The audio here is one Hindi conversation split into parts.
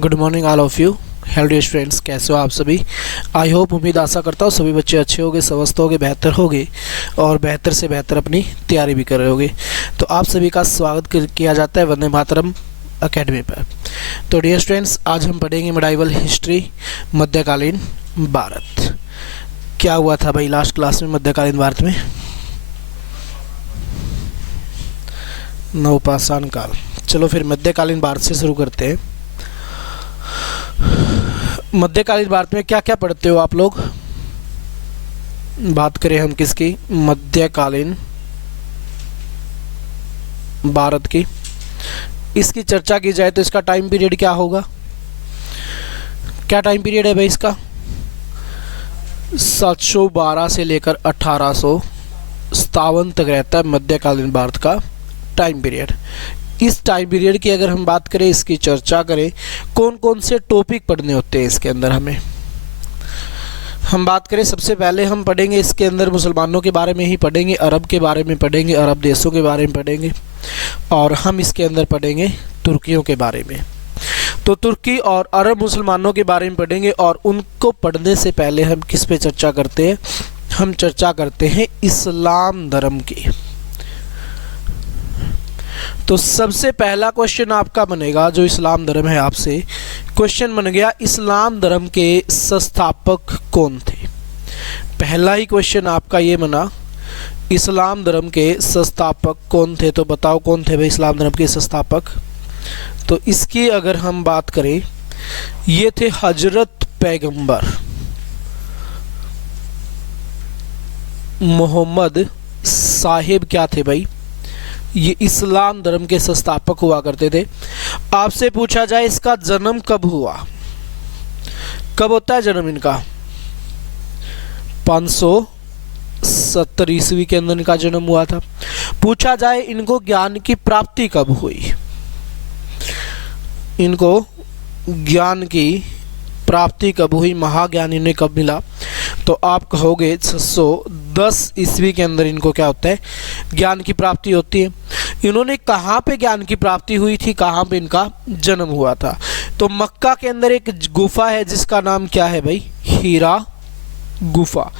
Good morning all of you. Hello dear friends, कैसे हो आप सभी। आई होप, उम्मीद आशा करता हूँ सभी बच्चे अच्छे होंगे, स्वस्थ होंगे, बेहतर होंगे और बेहतर से बेहतर अपनी तैयारी भी कर रहे होंगे। तो आप सभी का स्वागत किया जाता है वंदे मातरम एकेडमी पर। तो डियर फ्रेंड्स, आज हम पढ़ेंगे मेडाइवल हिस्ट्री, मध्यकालीन भारत। क्या हुआ था भाई लास्ट क्लास में मध्यकालीन भारत में? नवपाषाण काल। चलो फिर मध्यकालीन भारत से शुरू करते हैं। मध्यकालीन भारत में क्या क्या पढ़ते हो आप लोग? बात करें हम किसकी? मध्यकालीन भारत की। इसकी चर्चा की जाए तो इसका टाइम पीरियड क्या होगा? क्या टाइम पीरियड है भाई इसका? 712 से लेकर 1857 तक रहता है मध्यकालीन भारत का टाइम पीरियड। इस टाइम पीरियड की अगर हम बात करें, इसकी चर्चा करें, कौन कौन से टॉपिक पढ़ने होते हैं इसके अंदर हम बात करें, सबसे पहले हम पढ़ेंगे इसके अंदर मुसलमानों के बारे में ही पढ़ेंगे, अरब के बारे में पढ़ेंगे, अरब देशों के बारे में पढ़ेंगे और हम इसके अंदर पढ़ेंगे तुर्कियों के बारे में। तो तुर्की और अरब मुसलमानों के बारे में पढ़ेंगे और उनको पढ़ने से पहले हम किस पे चर्चा करते हैं? हम चर्चा करते हैं इस्लाम धर्म की। तो सबसे पहला क्वेश्चन आपका बनेगा, जो इस्लाम धर्म है, आपसे क्वेश्चन बन गया, इस्लाम धर्म के संस्थापक कौन थे? पहला ही क्वेश्चन आपका ये बना, इस्लाम धर्म के संस्थापक कौन थे? तो बताओ कौन थे भाई इस्लाम धर्म के संस्थापक? तो इसकी अगर हम बात करें, ये थे हजरत पैगंबर मोहम्मद साहिब। क्या थे भाई? ये इस्लाम धर्म के संस्थापक हुआ करते थे। आपसे पूछा जाए इसका जन्म कब हुआ? कब होता है जन्म इनका? 570 ईस्वी के अंदर इनका जन्म हुआ था। पूछा जाए इनको ज्ञान की प्राप्ति कब हुई? इनको ज्ञान की प्राप्ति कब हुई? महाज्ञान इन्हें कब मिला? तो आप कहोगे 610 ईस्वी के अंदर इनको क्या होता है? ज्ञान की प्राप्ति होती है। इन्होंने कहाँ पे ज्ञान की प्राप्ति हुई थी, कहाँ पे इनका जन्म हुआ था? तो मक्का के अंदर एक गुफा है जिसका नाम क्या है भाई? हीरा गुफा।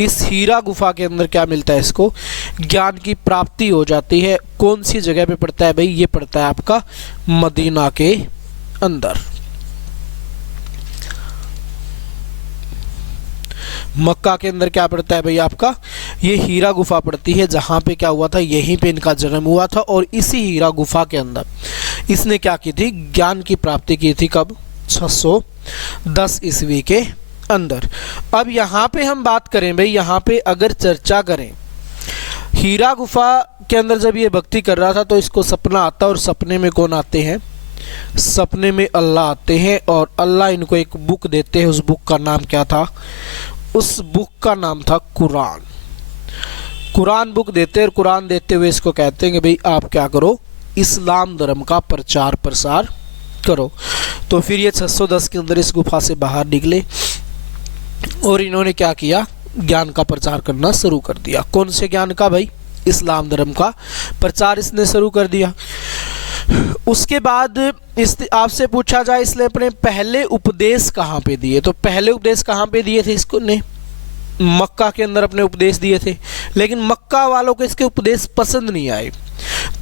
इस हीरा गुफा के अंदर क्या मिलता है इसको? ज्ञान की प्राप्ति हो जाती है। कौन सी जगह पे पड़ता है भाई? ये पड़ता है आपका मदीना के अंदर। मक्का के अंदर क्या पड़ता है भाई आपका? ये हीरा गुफा पड़ती है, जहाँ पे क्या हुआ था, यहीं पे इनका जन्म हुआ था और इसी हीरा गुफा के अंदर इसने क्या की थी? ज्ञान की प्राप्ति की थी। कब? 610 ईस्वी के अंदर। अब यहाँ पे हम बात करें भाई, यहाँ पे अगर चर्चा करें, हीरा गुफा के अंदर जब ये भक्ति कर रहा था तो इसको सपना आता, और सपने में कौन आते हैं? सपने में अल्लाह आते हैं और अल्लाह इनको एक बुक देते हैं। उस बुक का नाम क्या था? उस बुक का नाम था कुरान। कुरान बुक देते हैं और कुरान देते हुए इसको कहते हैं कि भाई आप क्या करो? इस्लाम धर्म का प्रचार प्रसार करो। तो फिर ये 610 के अंदर इस गुफा से बाहर निकले और इन्होंने क्या किया? ज्ञान का प्रचार करना शुरू कर दिया। कौन से ज्ञान का भाई? इस्लाम धर्म का प्रचार इसने शुरू कर दिया। उसके बाद आपसे पूछा जाए इसने अपने पहले उपदेश कहाँ पे दिए? तो पहले उपदेश कहाँ पे दिए थे इसको ने? मक्का के अंदर अपने उपदेश दिए थे, लेकिन मक्का वालों को इसके उपदेश पसंद नहीं आए।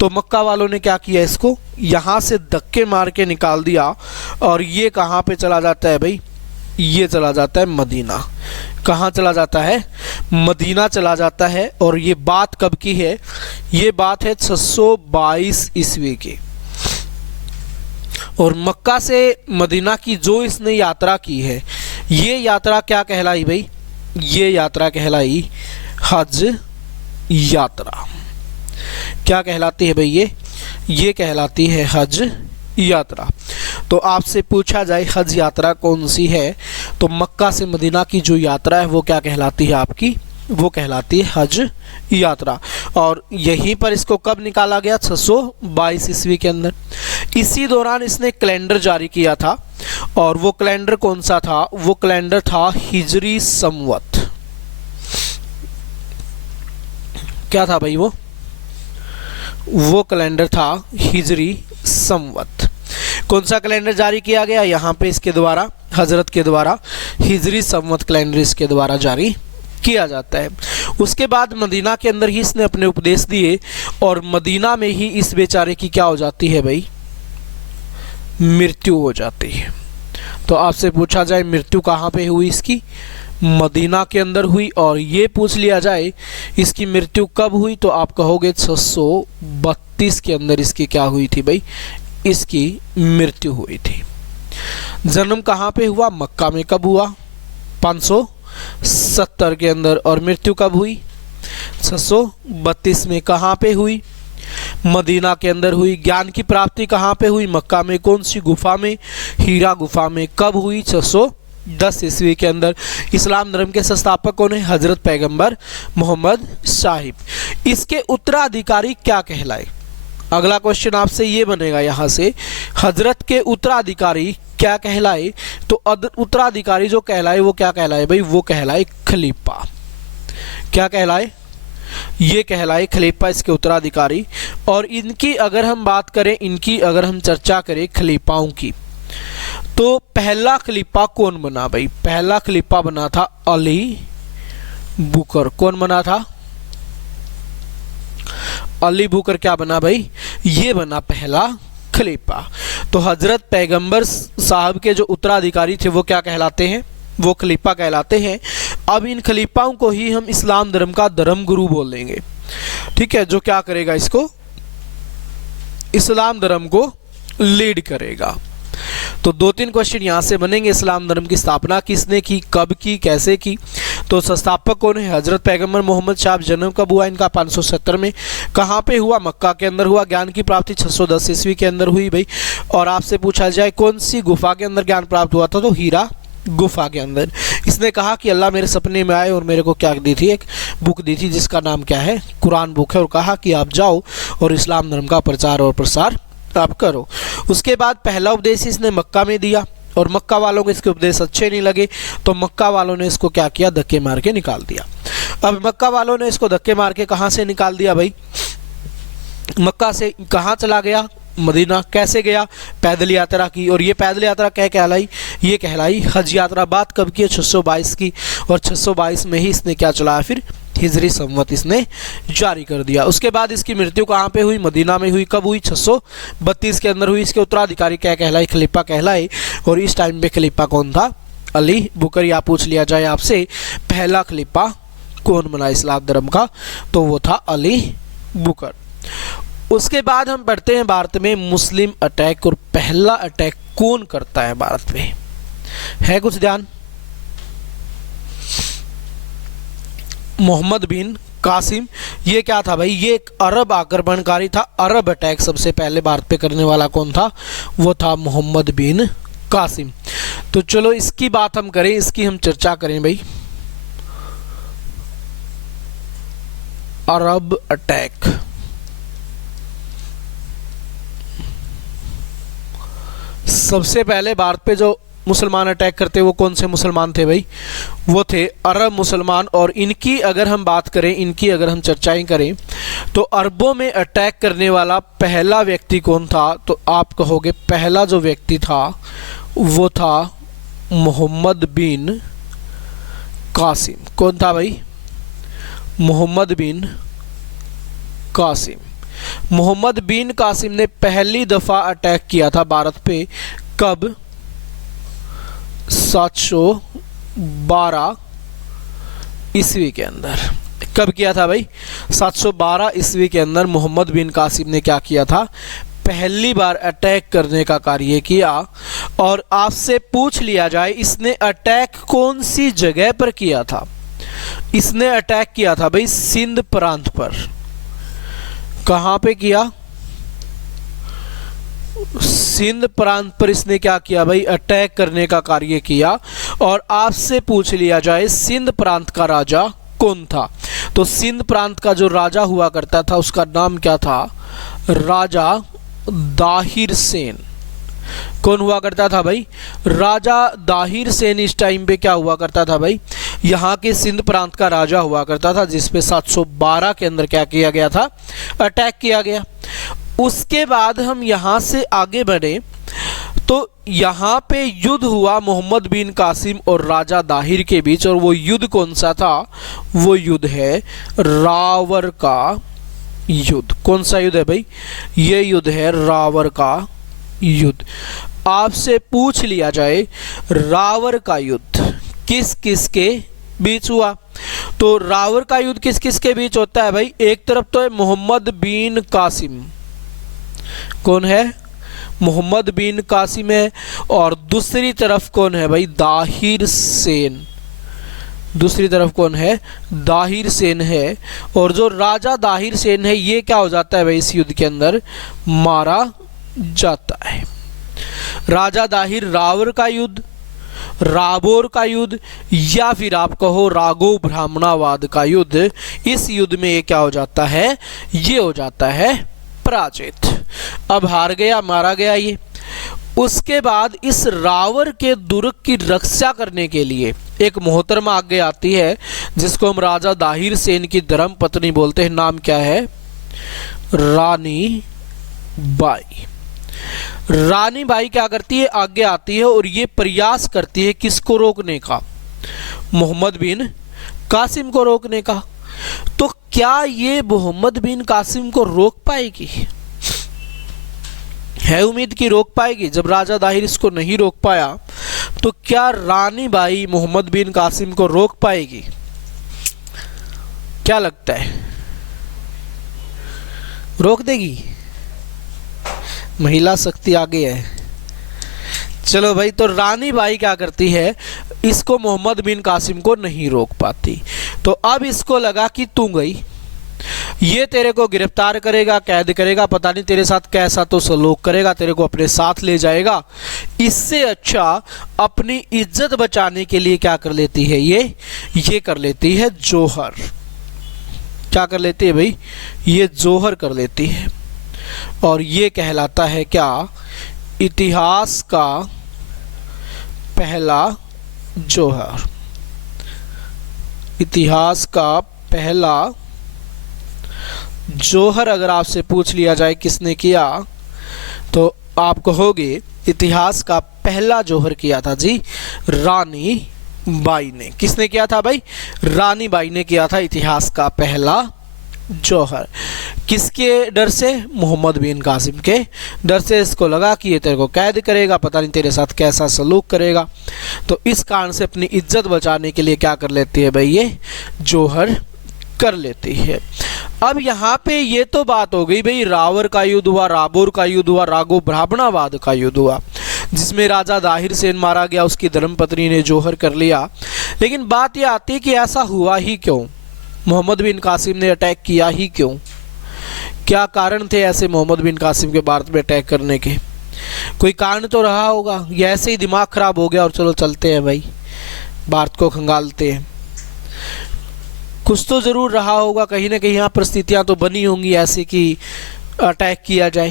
तो मक्का वालों ने क्या किया? इसको यहाँ से धक्के मार के निकाल दिया और ये कहाँ पे चला जाता है भाई? ये चला जाता है मदीना। कहाँ चला जाता है? मदीना चला जाता है। और ये बात कब की है? ये बात है 622 ईस्वी की। और मक्का से मदीना की जो इसने यात्रा की है, ये यात्रा क्या कहलाई भाई? ये यात्रा कहलाई हज यात्रा। क्या कहलाती है भाई? ये कहलाती है हज यात्रा। तो आपसे पूछा जाए हज यात्रा कौन सी है, तो मक्का से मदीना की जो यात्रा है वो क्या कहलाती है आपकी? वो कहलाती है हज यात्रा। और यहीं पर इसको कब निकाला गया? 622 ईस्वी के अंदर। इसी दौरान इसने कैलेंडर जारी किया था और वो कैलेंडर कौन सा था? वो कैलेंडर था हिजरी संवत। क्या था भाई? वो कैलेंडर था हिजरी संवत। कौन सा कैलेंडर जारी किया गया? यहाँ पे इसके द्वारा, हजरत के द्वारा, हिजरी संवत कैलेंडर इसके द्वारा जारी किया जाता है। उसके बाद मदीना के अंदर ही इसने अपने उपदेश दिए और मदीना में ही इस बेचारे की क्या हो जाती है भाई? मृत्यु हो जाती है। तो आपसे पूछा जाए मृत्यु कहाँ पे हुई इसकी? मदीना के अंदर हुई। और ये पूछ लिया जाए इसकी मृत्यु कब हुई, तो आप कहोगे 632 के अंदर इसकी क्या हुई थी भाई? इसकी मृत्यु हुई थी। जन्म कहाँ पे हुआ? मक्का में। कब हुआ? 570 के अंदर। और मृत्यु कब हुई? 632 में। कहाँ पे हुई? मदीना के अंदर हुई। ज्ञान की प्राप्ति कहाँ पे हुई? मक्का में। कौन सी गुफा में? हीरा गुफा में। कब हुई? 610 ईस्वी के अंदर। इस्लाम धर्म के संस्थापक कौन है? हजरत पैगंबर मोहम्मद साहिब। इसके उत्तराधिकारी क्या कहलाए? अगला क्वेश्चन आपसे ये बनेगा यहाँ से, हजरत के उत्तराधिकारी क्या कहलाए? तो उत्तराधिकारी जो कहलाए वो क्या कहलाए भाई? वो कहलाए खलीफा। क्या कहलाए? ये कहलाए खलीफा, इसके उत्तराधिकारी। और इनकी अगर हम बात करें, इनकी अगर हम चर्चा करें खलीफाओं की, तो पहला खलीफा कौन बना भाई? पहला खलीफा बना था अली बुकर। कौन बना था? अली बुकर क्या बना भाई? ये बना पहला खलीफा। तो हजरत पैगंबर साहब के जो उत्तराधिकारी थे वो क्या कहलाते हैं? वो खलीफा कहलाते हैं। अब इन खलीफाओं को ही हम इस्लाम धर्म का धर्म गुरु बोल देंगे, ठीक है, जो क्या करेगा? इसको इस्लाम धर्म को लीड करेगा। तो 2-3 क्वेश्चन यहाँ से बनेंगे। इस्लाम धर्म की स्थापना किसने की, कब की, कैसे की? तो संस्थापक कौन है? हजरत पैगंबर मोहम्मद साहब। जन्म कब हुआ इनका? 570 में। कहाँ पे हुआ? मक्का के अंदर हुआ। ज्ञान की प्राप्ति 610 ईस्वी के अंदर हुई भाई। और आपसे पूछा जाए कौन सी गुफा के अंदर ज्ञान प्राप्त हुआ था? तो हीरा गुफा के अंदर। इसने कहा कि अल्लाह मेरे सपने में आए और मेरे को क्या दी थी? एक बुक दी थी जिसका नाम क्या है? कुरान बुक है। और कहा कि आप जाओ और इस्लाम धर्म का प्रचार और प्रसार आप करो। उसके बाद पहला उपदेश इसने मक्का में दिया और मक्का वालों को इसके उपदेश अच्छे नहीं लगे, तो मक्का वालों ने इसको क्या किया? धक्के मार के निकाल दिया। अब मक्का वालों ने इसको धक्के मार के कहाँ से निकाल दिया भाई? मक्का से कहाँ चला गया? मदीना। कैसे गया? पैदल यात्रा की। और ये पैदल यात्रा क्या कहलाई? ये कहलाई हज यात्रा। बात कब की है? 622 की। और 622 में ही इसने क्या चलाया? फिर हिजरी संवत इसने जारी कर दिया। उसके बाद इसकी मृत्यु कहाँ पे हुई? मदीना में हुई। कब हुई? 632 के अंदर हुई। इसके उत्तराधिकारी क्या कहलाए? खलीफा कहलाए। और इस टाइम पे खलीफा कौन था? अली बुकर। या पूछ लिया जाए आपसे पहला खलीफा कौन बना इस्लाम धर्म का? तो वो था अली बुकर। उसके बाद हम पढ़ते हैं भारत में मुस्लिम अटैक। और पहला अटैक कौन करता है भारत में? है कुछ ध्यान? मोहम्मद बिन कासिम। ये क्या था भाई? ये एक अरब आक्रमणकारी था। अरब अटैक सबसे पहले भारत पे करने वाला कौन था? वो था मोहम्मद बिन कासिम। तो चलो इसकी बात हम करें, इसकी हम चर्चा करें भाई। अरब अटैक। सबसे पहले भारत पे जो मुसलमान अटैक करते वो कौन से मुसलमान थे भाई? वो थे अरब मुसलमान। और इनकी अगर हम बात करें, इनकी अगर हम चर्चाएं करें, तो अरबों में अटैक करने वाला पहला व्यक्ति कौन था? तो आप कहोगे पहला जो व्यक्ति था वो था मोहम्मद बिन कासिम। कौन था भाई? मोहम्मद बिन कासिम। मोहम्मद बिन कासिम ने पहली दफा अटैक किया था भारत पे। कब? 712 ईस्वी के अंदर। कब किया था भाई? 712 ईस्वी के अंदर मोहम्मद बिन कासिम ने क्या किया था? पहली बार अटैक करने का कार्य किया। और आपसे पूछ लिया जाए इसने अटैक कौन सी जगह पर किया था? इसने अटैक किया था भाई सिंध प्रांत पर। कहां पे किया? सिंध प्रांत पर इसने क्या किया भाई? अटैक करने का कार्य किया। और आपसे पूछ लिया जाए सिंध प्रांत का राजा कौन था? तो सिंध प्रांत का जो राजा हुआ करता था उसका नाम क्या था? राजा दाहिर सेन। कौन हुआ करता था भाई? राजा दाहिर सेन इस टाइम पे क्या हुआ करता था भाई? यहाँ के सिंध प्रांत का राजा हुआ करता था, जिसपे 712 के अंदर क्या किया गया था? अटैक किया गया। उसके बाद हम यहाँ से आगे बढ़े तो यहाँ पे युद्ध हुआ मोहम्मद बिन कासिम और राजा दाहिर के बीच, और वो युद्ध कौन सा था? वो युद्ध है रावर का युद्ध। कौन सा युद्ध है भाई? ये युद्ध है रावर का युद्ध। आपसे पूछ लिया जाए रावर का युद्ध किस किस के बीच हुआ, तो रावर का युद्ध किस किस के बीच होता है भाई? एक तरफ तो है मोहम्मद बिन कासिम, कौन है? मोहम्मद बिन कासिम है, और दूसरी तरफ कौन है भाई? दाहिर सेन। दूसरी तरफ कौन है? दाहिर सेन है। और जो राजा दाहिर सेन है ये क्या हो जाता है भाई? इस युद्ध के अंदर मारा जाता है। राजा दाहिर रावर का युद्ध, राबोर का युद्ध, या फिर आप कहो राघो ब्राह्मणावाद का युद्ध, इस युद्ध में ये क्या हो जाता है? ये हो जाता है पराजित। अब हार गया, मारा गया ये। उसके बाद इस रावर के दुर्ग की रक्षा करने के लिए एक मोहतरमा आगे आती है जिसको हम राजा दाहिर सेन की धर्म पत्नी बोलते हैं। नाम क्या है? रानी बाई। रानी बाई क्या करती है? आगे आती है और ये प्रयास करती है किसको रोकने का? मोहम्मद बिन कासिम को रोकने का। तो क्या ये मोहम्मद बिन कासिम को रोक पाएगी? है उम्मीद कि रोक पाएगी। जब राजा दाहिर इसको नहीं रोक पाया तो क्या रानी बाई मोहम्मद बिन कासिम को रोक पाएगी? क्या लगता है? रोक देगी? महिला शक्ति आगे है। चलो भाई, तो रानी बाई क्या करती है? इसको मोहम्मद बिन कासिम को नहीं रोक पाती। तो अब इसको लगा कि तू गई, ये तेरे को गिरफ्तार करेगा, कैद करेगा, पता नहीं तेरे साथ कैसा तो सलूक करेगा, तेरे को अपने साथ ले जाएगा। इससे अच्छा अपनी इज्जत बचाने के लिए क्या कर लेती है? ये कर लेती है जोहर। क्या कर लेती है भाई? ये जोहर कर लेती है। और ये कहलाता है क्या? इतिहास का पहला जोहर। इतिहास का पहला जोहर अगर आपसे पूछ लिया जाए किसने किया, तो आप कहोगे इतिहास का पहला जोहर किया था जी रानी बाई ने। किसने किया था भाई? रानी बाई ने किया था इतिहास का पहला जोहर। किसके डर से? मोहम्मद बिन कासिम के डर से। इसको लगा कि ये तेरे को कैद करेगा, पता नहीं तेरे साथ कैसा सलूक करेगा। तो इस कारण से अपनी इज्जत बचाने के लिए क्या कर लेती है भाई? ये जोहर कर लेती है। अब यहाँ पे ये तो बात हो गई भाई, रावर का युद्ध हुआ, राबोर का युद्ध हुआ, राघो ब्राह्मणावाद का युद्ध हुआ, जिसमें राजा दाहिर सेन मारा गया, उसकी धर्मपत्नी ने जोहर कर लिया। लेकिन बात ये आती है कि ऐसा हुआ ही क्यों? मोहम्मद बिन कासिम ने अटैक किया ही क्यों? क्या कारण थे ऐसे मोहम्मद बिन कासिम के भारत में अटैक करने के? कोई कारण तो रहा होगा, या ऐसे ही दिमाग खराब हो गया और चलो चलते हैं भाई, भारत को खंगालते हैं? कुछ तो जरूर रहा होगा, कहीं ना कहीं यहाँ परिस्थितियां तो बनी होंगी ऐसी कि अटैक किया जाए।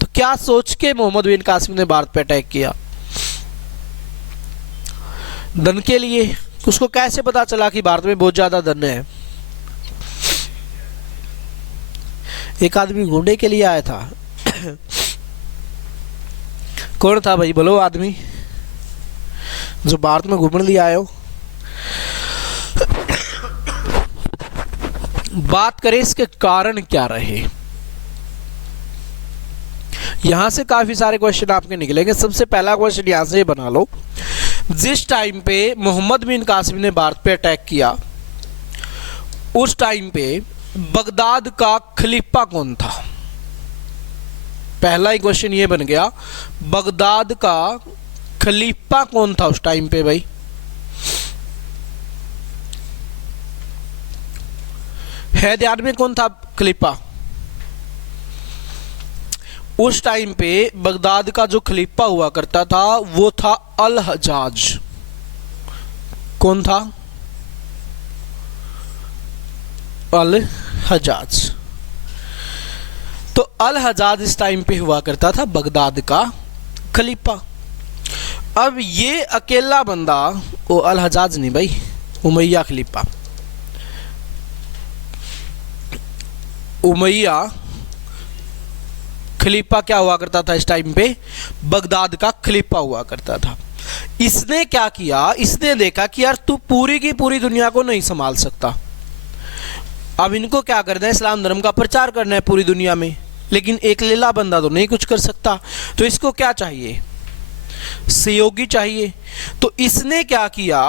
तो क्या सोच के मोहम्मद बिन कासिम ने भारत पे अटैक किया? धन के लिए? उसको कैसे पता चला कि भारत में बहुत ज्यादा धन है? एक आदमी घूमने के लिए आया था। कौन था भाई? बोलो आदमी जो भारत में घूमने लिए आए हो। बात करें इसके कारण क्या रहे। यहां से काफी सारे क्वेश्चन आपके निकलेंगे। सबसे पहला क्वेश्चन यहां से बना लो, जिस टाइम पे मोहम्मद बिन कासिम ने भारत पे अटैक किया, उस टाइम पे बगदाद का खलीफा कौन था? पहला ही क्वेश्चन ये बन गया, बगदाद का खलीफा कौन था उस टाइम पे भाई? है ध्यान में कौन था खलीफा? उस टाइम पे बगदाद का जो खलीफा हुआ करता था वो था अल हजाज। कौन था? अल हजाज। तो अल हजाज इस टाइम पे हुआ करता था बगदाद का खलीफा। अब ये अकेला बंदा, वो अल हजाज नहीं भाई, उमैया खलीफा, उमैया खलीफा क्या हुआ करता था इस टाइम पे? बगदाद का खलीफा हुआ करता था। इसने क्या किया, इसने देखा कि यार तू पूरी की पूरी दुनिया को नहीं संभाल सकता, अब इनको क्या करना है, इस्लाम धर्म का प्रचार करना है पूरी दुनिया में, लेकिन एक लेला बंदा तो नहीं कुछ कर सकता, तो इसको क्या चाहिए, सहयोगी चाहिए। तो इसने क्या किया,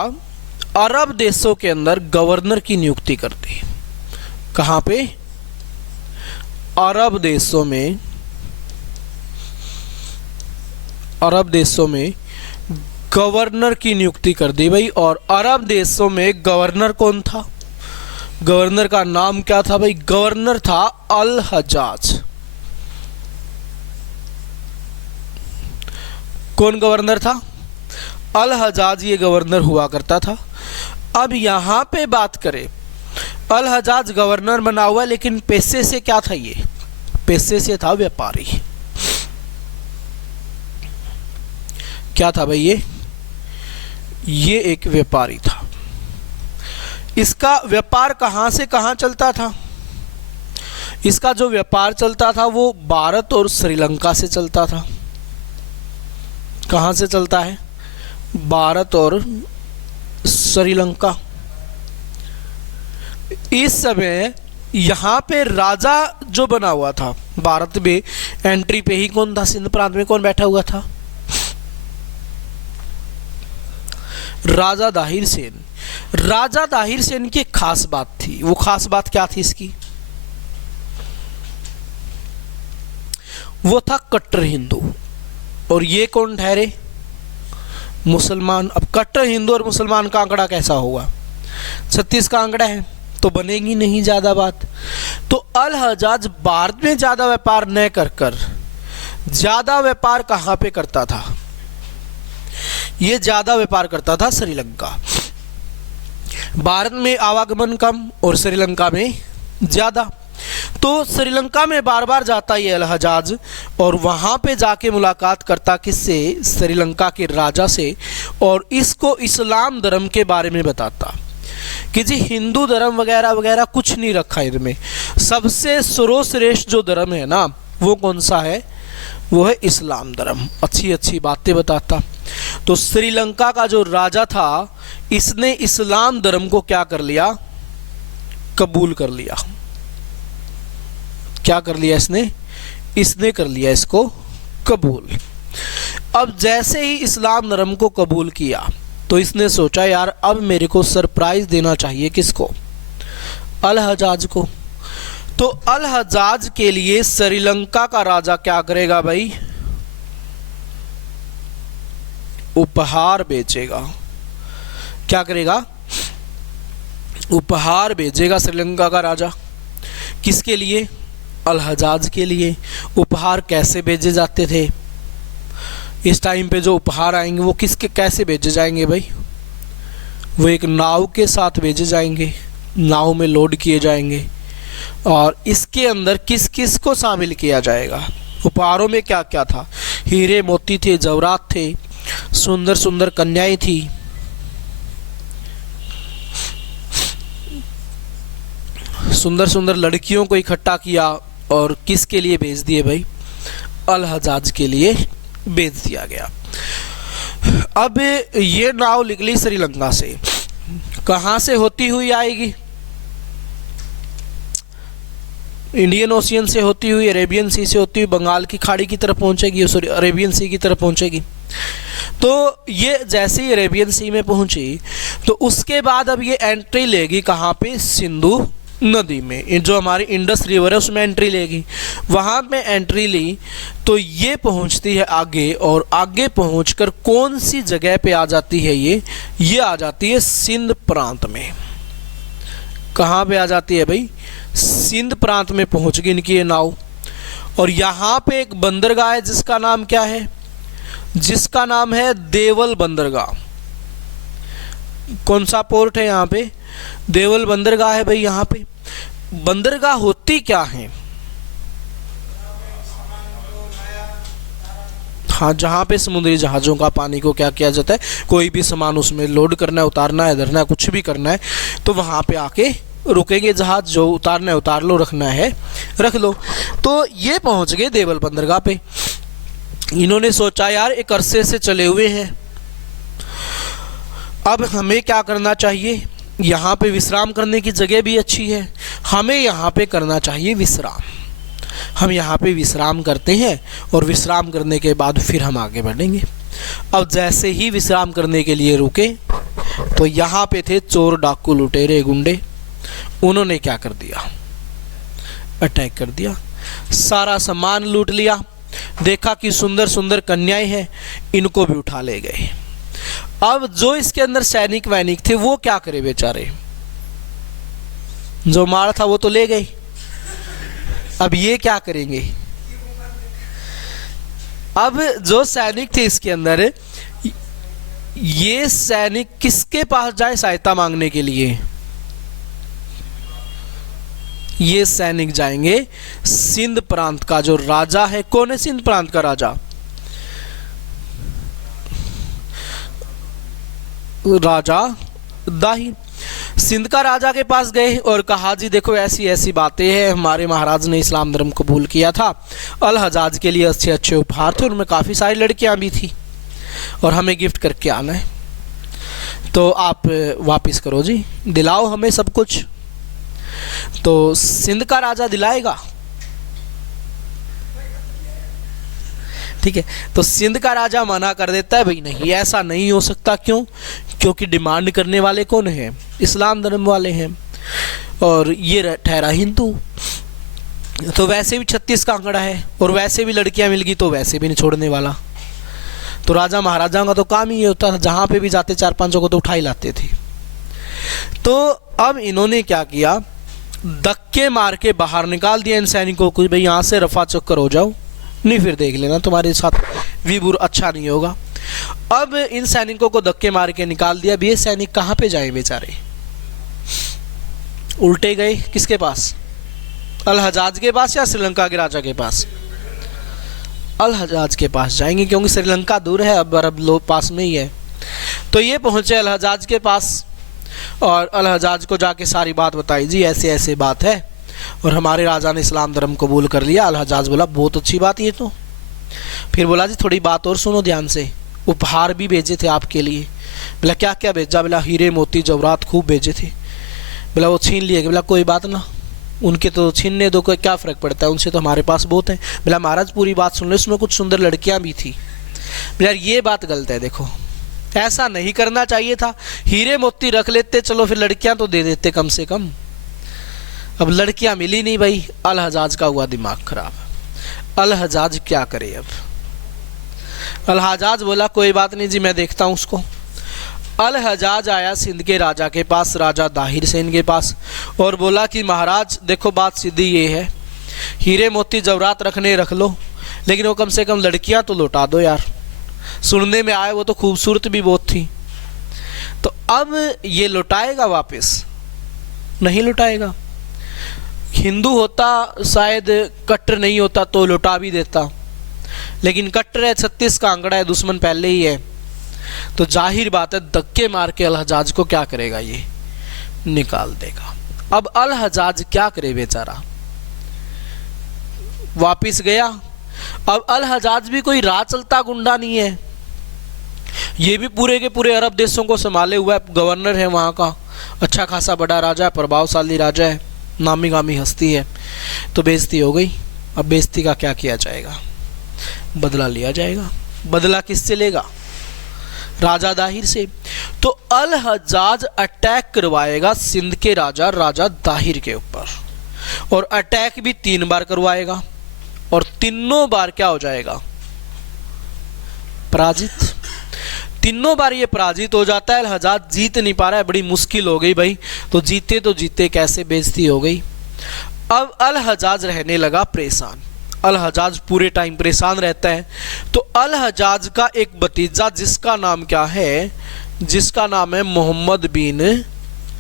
अरब देशों के अंदर गवर्नर की नियुक्ति कर दी। कहां पे? अरब देशों में, अरब देशों में गवर्नर की नियुक्ति कर दी भाई। और अरब देशों में गवर्नर कौन था? गवर्नर का नाम क्या था भाई? गवर्नर था अल हजाज। कौन गवर्नर था? अल हजाज ये गवर्नर हुआ करता था। अब यहां पे बात करें, अल हजाज गवर्नर बना हुआ, लेकिन पैसे से क्या था ये? पैसे से था व्यापारी। क्या था भाई ये एक व्यापारी था। इसका व्यापार कहां से कहां चलता था? इसका जो व्यापार चलता था वो भारत और श्रीलंका से चलता था। कहां से चलता है? भारत और श्रीलंका। इस समय यहां पे राजा जो बना हुआ था भारत में, एंट्री पे ही कौन था? सिंध प्रांत में कौन बैठा हुआ था? राजा दाहिर सेन। राजा दाहिर सेन की एक खास बात थी। वो खास बात क्या थी इसकी? वो था कट्टर हिंदू। और ये कौन ठहरे? मुसलमान। अब कट्टर हिंदू और मुसलमान का आंकड़ा कैसा होगा? 36 का आंकड़ा है तो बनेगी नहीं ज्यादा बात। तो अल हजाज भारत में ज्यादा व्यापार न कर कर ज्यादा व्यापार कहां पे करता था? ये ज्यादा व्यापार करता था श्रीलंका। भारत में आवागमन कम और श्रीलंका में ज्यादा। तो श्रीलंका में बार बार जाता ये अल हजाज और वहां पे जाके मुलाकात करता किससे? श्रीलंका के राजा से। और इसको इस्लाम धर्म के बारे में बताता कि जी हिंदू धर्म वगैरह वगैरह कुछ नहीं रखा इनमें, सबसे सर्वश्रेष्ठ जो धर्म है ना वो कौन सा है? वो है इस्लाम धर्म। अच्छी अच्छी बातें बताता। तो श्रीलंका का जो राजा था इसने इस्लाम धर्म को क्या कर लिया? कबूल कर लिया। क्या कर लिया इसने कर लिया इसको कबूल। अब जैसे ही इस्लाम धर्म को कबूल किया तो इसने सोचा यार अब मेरे को सरप्राइज देना चाहिए। किसको? अल हजाज को। तो अल हजाज के लिए श्रीलंका का राजा क्या करेगा भाई? उपहार बेचेगा। क्या करेगा? उपहार भेजेगा श्रीलंका का राजा। किसके लिए? अल हजाज के लिए। उपहार कैसे भेजे जाते थे? इस टाइम पे जो उपहार आएंगे वो किसके कैसे भेजे जाएंगे भाई? वो एक नाव के साथ भेजे जाएंगे, नाव में लोड किए जाएंगे। और इसके अंदर किस किस को शामिल किया जाएगा? उपहारों में क्या क्या था? हीरे मोती थे, जवरात थे, सुंदर सुंदर कन्याएं थी। सुंदर सुंदर लड़कियों को इकट्ठा किया और किसके लिए भेज दिए भाई? अल हजाज के लिए भेज दिया गया। अब ये नाव निकली श्रीलंका से। कहां से होती हुई आएगी? इंडियन ओशियन से होती हुई, अरेबियन सी से होती हुई बंगाल की खाड़ी की तरफ पहुंचेगी, सॉरी अरेबियन सी की तरफ पहुंचेगी। तो ये जैसे ही अरेबियन सी में पहुंची तो उसके बाद अब ये एंट्री लेगी कहां पे? सिंधु नदी में। जो हमारी इंडस रिवर है उसमें एंट्री लेगी। वहां पे एंट्री ली तो ये पहुंचती है आगे, और आगे पहुंचकर कौन सी जगह पे आ जाती है? ये आ जाती है सिंध प्रांत में। कहां पे आ जाती है भाई? सिंध प्रांत में पहुंच गई इनकी ये नाव। और यहां पे एक बंदरगाह है जिसका नाम क्या है? जिसका नाम है देवल बंदरगाह। कौन सा पोर्ट है यहाँ पे? देवल बंदरगाह है भाई। यहाँ पे बंदरगाह होती क्या है? हाँ, जहाँ पे समुद्री जहाज़ों का पानी को क्या किया जाता है, कोई भी सामान उसमें लोड करना है, उतारना है, धरना है, कुछ भी करना है तो वहाँ पे आके रुकेंगे जहाज, जो उतारना है उतार लो, रखना है रख लो। तो ये पहुंच गए देवल बंदरगाह पे। इन्होंने सोचा यार एक अरसे से चले हुए हैं, अब हमें क्या करना चाहिए, यहाँ पे विश्राम करने की जगह भी अच्छी है, हमें यहाँ पे करना चाहिए विश्राम। हम यहाँ पे विश्राम करते हैं और विश्राम करने के बाद फिर हम आगे बढ़ेंगे। अब जैसे ही विश्राम करने के लिए रुके तो यहाँ पे थे चोर, डाकू, लुटेरे, गुंडे। उन्होंने क्या कर दिया, अटैक कर दिया, सारा सामान लूट लिया। देखा कि सुंदर सुंदर कन्याएं हैं, इनको भी उठा ले गए। अब जो इसके अंदर सैनिक वैनिक थे वो क्या करे बेचारे, जो मार था वो तो ले गए, अब ये क्या करेंगे। अब जो सैनिक थे इसके अंदर, ये सैनिक किसके पास जाए सहायता मांगने के लिए, ये सैनिक जाएंगे सिंध प्रांत का जो राजा है। कौन है सिंध प्रांत का राजा, राजा दाहिर। सिंध का राजा के पास गए और कहा जी देखो ऐसी ऐसी बातें हैं, हमारे महाराज ने इस्लाम धर्म कबूल किया था, अल हजाज के लिए अच्छे अच्छे उपहार थे, उनमें काफ़ी सारी लड़कियां भी थी और हमें गिफ्ट करके आना है, तो आप वापस करो जी, दिलाओ हमें सब कुछ। तो सिंध का राजा दिलाएगा, ठीक है। तो सिंध का राजा मना कर देता है, भाई नहीं ऐसा नहीं हो सकता। क्यों? क्योंकि डिमांड करने वाले कौन हैं, इस्लाम धर्म वाले हैं, और ये ठहरा हिंदू, तो वैसे भी 36 का आंकड़ा है और वैसे भी लड़कियां मिल गई तो वैसे भी नहीं छोड़ने वाला। तो राजा महाराजाओं का तो काम ही ये होता था, जहां पे भी जाते 4-5 को तो उठा ही लाते थे। तो अब इन्होंने क्या किया, धक्के मार के बाहर निकाल दिया इन सैनिकों को, भाई यहाँ से रफा चक्कर हो जाओ, नहीं फिर देख लेना तुम्हारे साथ विबुर अच्छा नहीं होगा। अब इन सैनिकों को धक्के मार के निकाल दिया। अब ये सैनिक कहाँ पे जाए बेचारे, उल्टे गए किसके पास, अल हजाज के पास या श्रीलंका के राजा के पास, अल हजाज के पास जाएंगे, क्योंकि श्रीलंका दूर है, अब अरब लोग पास में ही है। तो ये पहुंचे अल हजाज के पास और अल हजाज को जाके सारी बात बताई, जी ऐसे ऐसे बात है और हमारे राजा ने इस्लाम धर्म कबूल कर लिया। अल हजाज बोला बहुत अच्छी बात ये तो। फिर बोला जी थोड़ी बात और सुनो ध्यान से, उपहार भी भेजे थे आपके लिए। बोला क्या क्या भेजा, बोला हीरे मोती जवाहरात खूब भेजे थे। बोला वो छीन लिए, बोला कोई बात ना, उनके तो छीनने दो, कोई क्या फ़र्क पड़ता है, उनसे तो हमारे पास बहुत है। बोला महाराज पूरी बात सुन लो, उसमें कुछ सुंदर लड़कियां भी थी। बोला ये बात गलत है, देखो ऐसा नहीं करना चाहिए था, हीरे मोती रख लेते, चलो फिर लड़कियां तो दे देते कम से कम। अब लड़कियां मिली नहीं भाई, अल हजाज का हुआ दिमाग खराब। अल हजाज क्या करे अब, अल हजाज बोला कोई बात नहीं जी मैं देखता हूँ उसको। अल हजाज आया सिंध के राजा के पास, राजा दाहिर सेन के पास, और बोला कि महाराज देखो बात सीधी ये है, हीरे मोती जवाहरात रखने रख लो, लेकिन वो कम से कम लड़कियां तो लौटा दो यार, सुनने में आए वो तो खूबसूरत भी बहुत थी। तो अब ये लौटाएगा वापस, नहीं लौटाएगा। हिंदू होता शायद कट्टर नहीं होता तो लौटा भी देता, लेकिन कट्टर है, 36 का आंकड़ा है, दुश्मन पहले ही है, तो जाहिर बात है धक्के मार के अल हजाज को क्या करेगा, ये निकाल देगा। अब अल हजाज क्या करे बेचारा, वापिस गया। अब अल हजाज भी कोई राह चलता गुंडा नहीं है, ये भी पूरे के पूरे अरब देशों को संभाले हुआ है, गवर्नर है वहाँ का, अच्छा खासा बड़ा राजा है, प्रभावशाली राजा है, नामी गामी हस्ती है। तो बेइज्जती हो गई। अब बेइज्जती का क्या किया जाएगा, बदला लिया जाएगा। बदला किससे लेगा, राजा दाहिर से। तो अल हजाज अटैक करवाएगा सिंध के राजा दाहिर के ऊपर, और अटैक भी 3 बार करवाएगा, और तीनों बार क्या हो जाएगा, पराजित। तीनों बार ये पराजित हो जाता है। अल हजाज जीत नहीं पा रहा है, बड़ी मुश्किल हो गई भाई, तो जीते कैसे, बेइज्जती हो गई। अब अल हजाज रहने लगा परेशान। अल हजाज पूरे टाइम परेशान रहता है। तो अल हजाज का एक भतीजा जिसका नाम क्या है, जिसका नाम है मोहम्मद बिन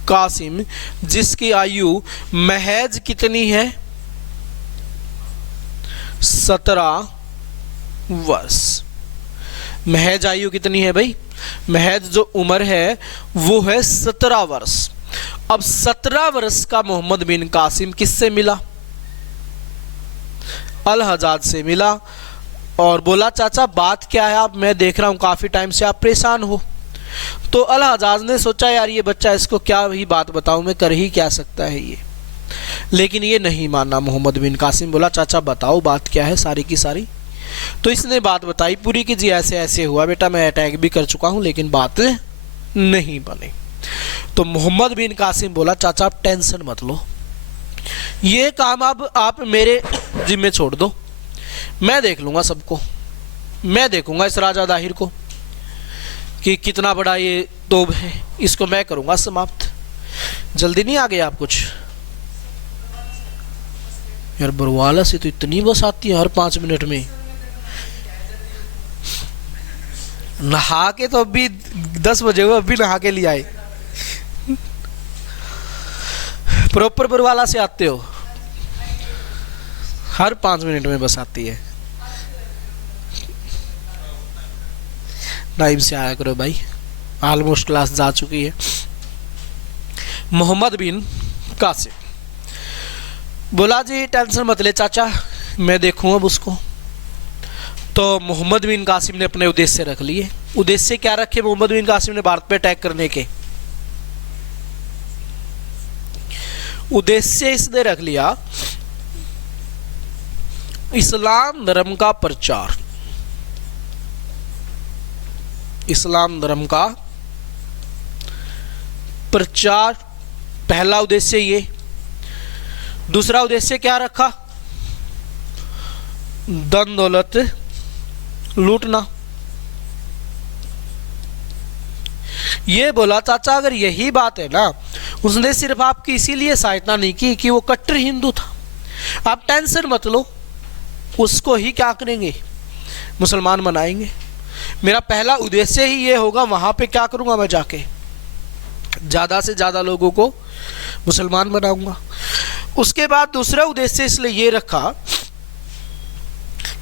कासिम, जिसकी आयु महज कितनी है, 17 वर्ष। महज आयु कितनी है भाई, महज जो उम्र है वो है 17 वर्ष। अब 17 वर्ष का मोहम्मद बिन कासिम किससे मिला? अल हजाज से मिला और बोला चाचा बात क्या है, आप मैं देख रहा हूँ काफ़ी टाइम से आप परेशान हो। तो अल हजाज ने सोचा यार ये बच्चा, इसको क्या ही बात बताऊँ मैं, कर ही क्या सकता है ये। लेकिन ये नहीं माना मोहम्मद बिन कासिम, बोला चाचा बताओ बात क्या है सारी की सारी। तो इसने बात बताई पूरी कि जी ऐसे ऐसे हुआ बेटा, मैं अटैक भी कर चुका हूँ लेकिन बात नहीं बनी। तो मोहम्मद बिन कासिम बोला चाचा आप टेंशन मत लो, ये काम अब आप मेरे जिम्मे छोड़ दो, मैं देख लूँगा सबको, मैं देखूँगा इस राजा दाहिर को कि कितना बड़ा ये तोब है, इसको मैं करूँगा समाप्त। जल्दी नहीं आ गए आप कुछ? यार बरवाला से तो इतनी बस आती है हर 5 मिनट में, नहा के तो अभी 10 बजे हुए, अभी नहा के लिए आए। प्रॉपर बरवाला से आते हो? हर 5 मिनट में बस आती है। टाइम से आया करो भाई, ऑलमोस्ट क्लास जा चुकी है। मोहम्मद बिन कासिम बोला जी टेंशन मत ले चाचा, मैं देखूँ अब उसको। तो मोहम्मद बिन कासिम ने अपने उद्देश्य रख लिए। उद्देश्य क्या रखे मोहम्मद बिन कासिम ने भारत पे अटैक करने के? उद्देश्य इसने रख लिया इस्लाम धर्म का प्रचार, इस्लाम धर्म का प्रचार, पहला उद्देश्य ये। दूसरा उद्देश्य क्या रखा? धन दौलत लूटना। ये बोला चाचा अगर यही बात है ना, उसने सिर्फ आपकी इसीलिए सहायता नहीं की कि वो कट्टर हिंदू था, आप टेंशन मत लो, उसको ही क्या करेंगे, मुसलमान बनाएंगे। मेरा पहला उद्देश्य ही ये होगा, वहां पे क्या करूंगा मैं, जाके ज़्यादा से ज़्यादा लोगों को मुसलमान बनाऊंगा। उसके बाद दूसरा उद्देश्य इसलिए ये रखा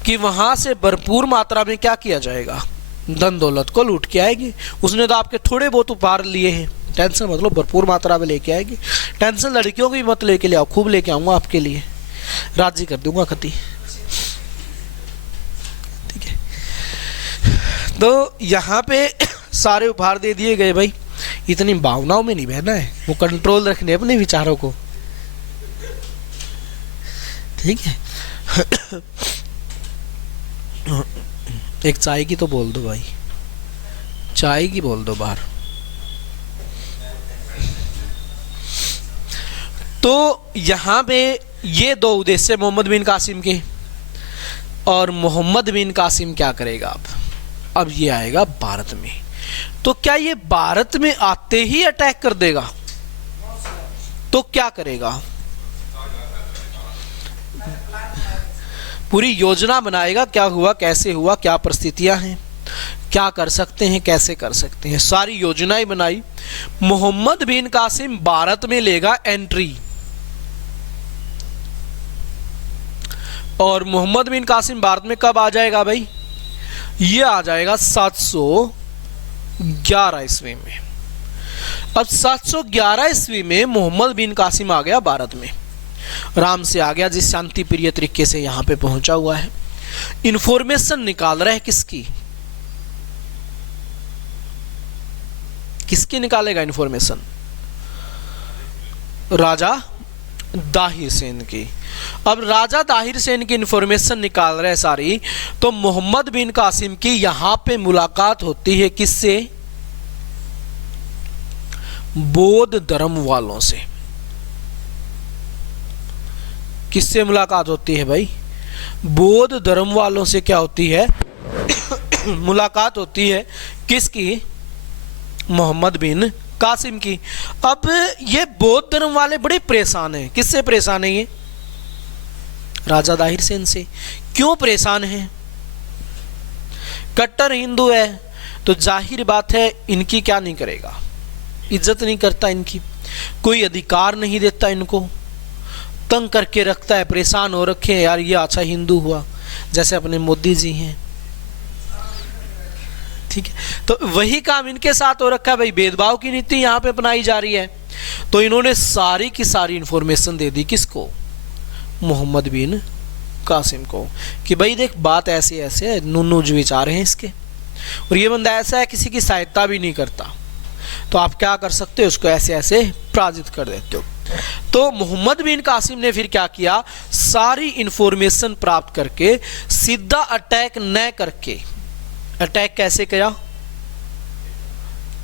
कि वहां से भरपूर मात्रा में क्या किया जाएगा, धन दौलत को लूट के आएंगे। उसने तो आपके थोड़े बहुत उपहार लिए हैं, टेंशन मत लो, भरपूर मात्रा में लेके आएंगे। टेंशन लड़कियों की मत लेके ले आओ, खूब लेके आऊंगा आपके लिए, राजी कर दूंगा खती। ठीक है, तो यहाँ पे सारे उपहार दे दिए गए भाई। इतनी भावनाओं में नहीं बहना है, वो कंट्रोल रखने अपने विचारों को, ठीक है। एक चाय की तो बोल दो भाई, चाय की बोल दो बाहर। तो यहां पे ये दो उद्देश्य मोहम्मद बिन कासिम के। और मोहम्मद बिन कासिम क्या करेगा अब ये आएगा भारत में। तो क्या ये भारत में आते ही अटैक कर देगा? तो क्या करेगा? पूरी योजना बनाएगा, क्या हुआ, कैसे हुआ, क्या परिस्थितियां हैं, क्या कर सकते हैं, कैसे कर सकते हैं, सारी योजनाएं बनाई। मोहम्मद बिन कासिम भारत में लेगा एंट्री। और मोहम्मद बिन कासिम भारत में कब आ जाएगा भाई? ये आ जाएगा 711 ईस्वी में। अब 711 ईस्वी में मोहम्मद बिन कासिम आ गया भारत में, राम से आ गया, जिस शांति प्रिय तरीके से यहां पे पहुंचा हुआ है। इंफॉर्मेशन निकाल रहा है किसकी? किसकी निकालेगा इंफॉर्मेशन? राजा दाहिर सेन की। अब राजा दाहिर सेन की इंफॉर्मेशन निकाल रहे हैं सारी। तो मोहम्मद बिन कासिम की यहां पे मुलाकात होती है किससे? बौद्ध धर्म वालों से। किससे मुलाकात होती है भाई? बौद्ध धर्म वालों से क्या होती है? मुलाकात होती है किसकी? मोहम्मद बिन कासिम की। अब ये बौद्ध धर्म वाले बड़े परेशान हैं। किससे परेशान है ये? राजा दाहिर सेन से। क्यों परेशान हैं? कट्टर हिंदू है तो जाहिर बात है इनकी क्या नहीं करेगा, इज्जत नहीं करता, इनकी कोई अधिकार नहीं देता, इनको तंग करके रखता है, परेशान हो रखे हैं। यार ये अच्छा हिंदू हुआ, जैसे अपने मोदी जी हैं, ठीक है। तो वही काम इनके साथ हो रखा है भाई। भेदभाव की नीति यहाँ पे अपनाई जा रही है। तो इन्होंने सारी की सारी इंफॉर्मेशन दे दी किसको, मोहम्मद बिन कासिम को, कि भाई देख बात ऐसे ऐसे है, नुन्नू जो विचार हैं इसके, और ये बंदा ऐसा है किसी की सहायता भी नहीं करता, तो आप क्या कर सकते हो, उसको ऐसे ऐसे पराजित कर देते हो। तो मोहम्मद बिन कासिम ने फिर क्या किया, सारी इंफॉर्मेशन प्राप्त करके सीधा अटैक न करके, अटैक कैसे किया,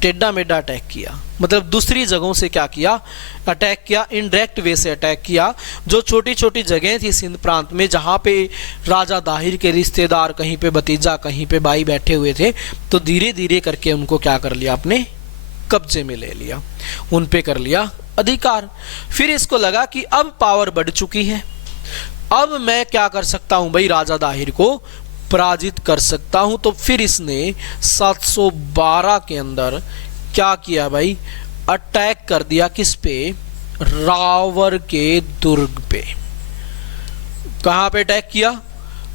टेढ़ा मेढ़ा अटैक किया, मतलब दूसरी जगहों से क्या किया, अटैक किया, इनडायरेक्ट वे से अटैक किया। जो छोटी छोटी जगह थी सिंध प्रांत में जहाँ पे राजा दाहिर के रिश्तेदार, कहीं पे भतीजा कहीं पे भाई बैठे हुए थे, तो धीरे धीरे करके उनको क्या कर लिया, अपने कब्जे में ले लिया, उन पे कर लिया अधिकार। फिर इसको लगा कि अब पावर बढ़ चुकी है, अब मैं क्या कर सकता हूं भाई, राजा दाहिर को पराजित कर सकता हूं। तो फिर इसने 712 के अंदर क्या किया भाई, अटैक कर दिया किस पे, रावर के दुर्ग पे। कहां पे अटैक किया,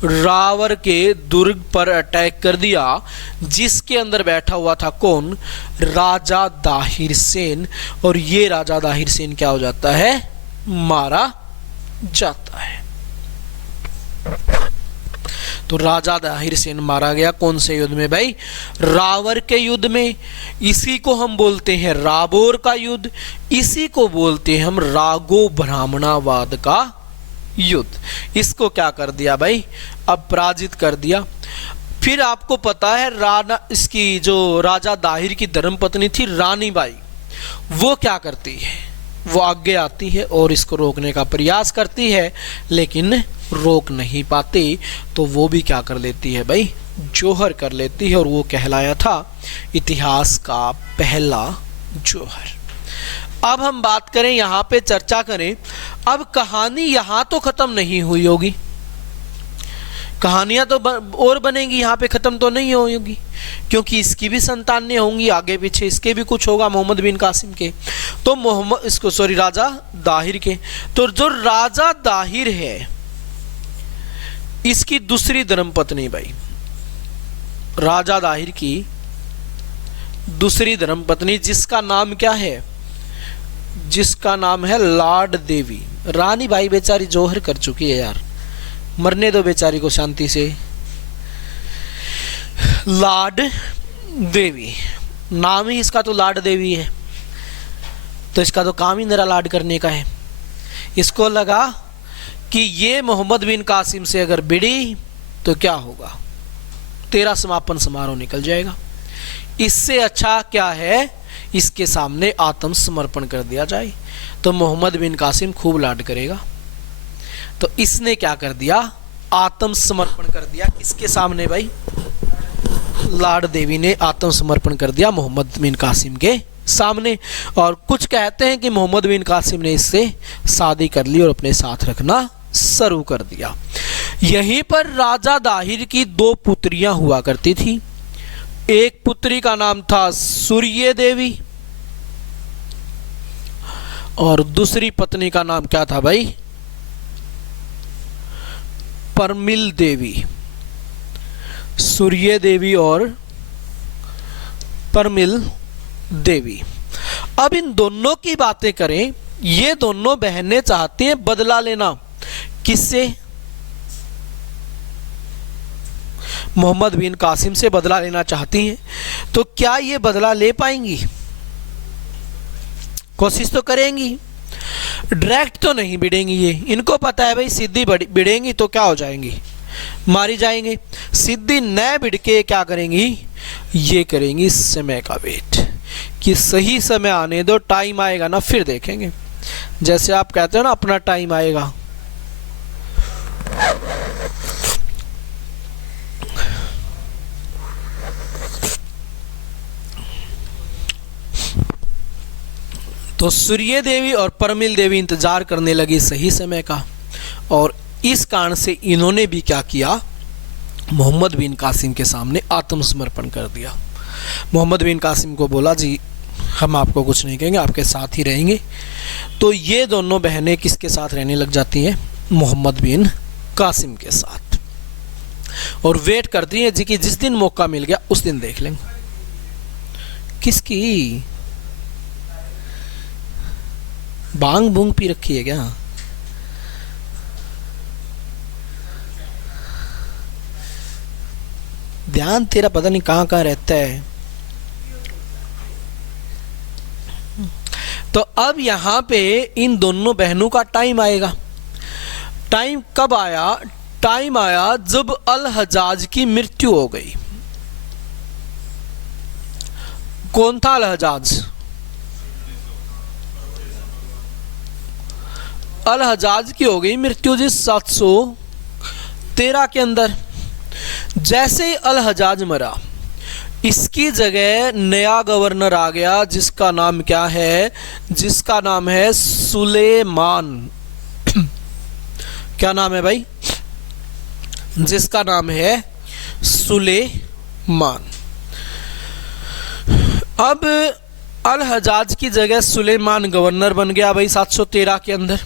रावर के दुर्ग पर अटैक कर दिया, जिसके अंदर बैठा हुआ था कौन, राजा दाहिर सेन। और ये राजा दाहिर सेन क्या हो जाता है, मारा जाता है। तो राजा दाहिर सेन मारा गया कौन से युद्ध में भाई, रावर के युद्ध में। इसी को हम बोलते हैं राबोर का युद्ध, इसी को बोलते हैं हम रागो ब्राह्मणावाद का युद्ध। इसको क्या कर दिया भाई, अब पराजित कर दिया। फिर आपको पता है राणा, इसकी जो राजा दाहिर की धर्मपत्नी थी रानी बाई, वो क्या करती है, वो आगे आती है और इसको रोकने का प्रयास करती है, लेकिन रोक नहीं पाती। तो वो भी क्या कर लेती है भाई, जोहर कर लेती है, और वो कहलाया था इतिहास का पहला जोहर। अब हम बात करें, यहां पे चर्चा करें, अब कहानी यहां तो खत्म नहीं हुई होगी, कहानियां तो और बनेंगी, यहां पे खत्म तो नहीं होगी, क्योंकि इसकी भी संतानें होंगी, आगे पीछे इसके भी कुछ होगा, मोहम्मद बिन कासिम के, तो राजा दाहिर के। तो जो राजा दाहिर है, इसकी दूसरी धर्मपत्नी भाई, राजा दाहिर की दूसरी धर्मपत्नी, जिसका नाम क्या है, जिसका नाम है लाड देवी। रानी भाई बेचारी जोहर कर चुकी है यार, मरने दो बेचारी को शांति से। लाड देवी नाम ही इसका तो लाड देवी है, तो इसका तो काम ही मेरा लाड करने का है। इसको लगा कि ये मोहम्मद बिन कासिम से अगर भिड़ी तो क्या होगा, तेरा समापन समारोह निकल जाएगा, इससे अच्छा क्या है, इसके सामने आत्मसमर्पण कर दिया जाए, तो मोहम्मद बिन कासिम खूब लाड करेगा। तो इसने क्या कर दिया, आत्मसमर्पण कर दिया, किसके सामने भाई, लाड देवी ने आत्मसमर्पण कर दिया मोहम्मद बिन कासिम के सामने। और कुछ कहते हैं कि मोहम्मद बिन कासिम ने इससे शादी कर ली और अपने साथ रखना शुरू कर दिया। यहीं पर राजा दाहिर की दो पुत्रियां हुआ करती थी, एक पुत्री का नाम था सूर्य देवी, और दूसरी पत्नी का नाम क्या था भाई, परमिल देवी। सूर्य देवी और परमिल देवी। अब इन दोनों की बातें करें, ये दोनों बहनें चाहती हैं बदला लेना, किससे, मोहम्मद बिन कासिम से बदला लेना चाहती हैं। तो क्या ये बदला ले पाएंगी, कोशिश तो करेंगी, डायरेक्ट तो नहीं भिड़ेंगी ये, इनको पता है भाई सीधी भिड़ेंगी तो क्या हो जाएंगी, मारी जाएंगे। सीधी न भिड़ के क्या करेंगी, ये करेंगी समय का वेट, कि सही समय आने दो, टाइम आएगा ना फिर देखेंगे। जैसे आप कहते हो ना अपना टाइम आएगा, तो सूर्य देवी और परमिल देवी इंतजार करने लगी सही समय का, और इस कारण से इन्होंने भी क्या किया, मोहम्मद बिन कासिम के सामने आत्मसमर्पण कर दिया। मोहम्मद बिन कासिम को बोला जी हम आपको कुछ नहीं कहेंगे, आपके साथ ही रहेंगे। तो ये दोनों बहनें किसके साथ रहने लग जाती हैं, मोहम्मद बिन कासिम के साथ, और वेट करती हैं जी कि जिस दिन मौका मिल गया उस दिन देख लेंगे। किसकी, भांग भूंग पी रखी है क्या? ध्यान तेरा पता नहीं कहाँ कहाँ रहता है। तो अब यहाँ पे इन दोनों बहनों का टाइम आएगा। टाइम कब आया? टाइम आया जब अल हजाज की मृत्यु हो गई। कौन था अल हजाज? अल हजाज की हो गई मृत्यु जी 713 के अंदर। जैसे ही अल हजाज मरा, इसकी जगह नया गवर्नर आ गया जिसका नाम क्या है? जिसका नाम है सुलेमान। क्या नाम है भाई? जिसका नाम है सुलेमान। अब अल हजाज की जगह सुलेमान गवर्नर बन गया भाई 713 के अंदर।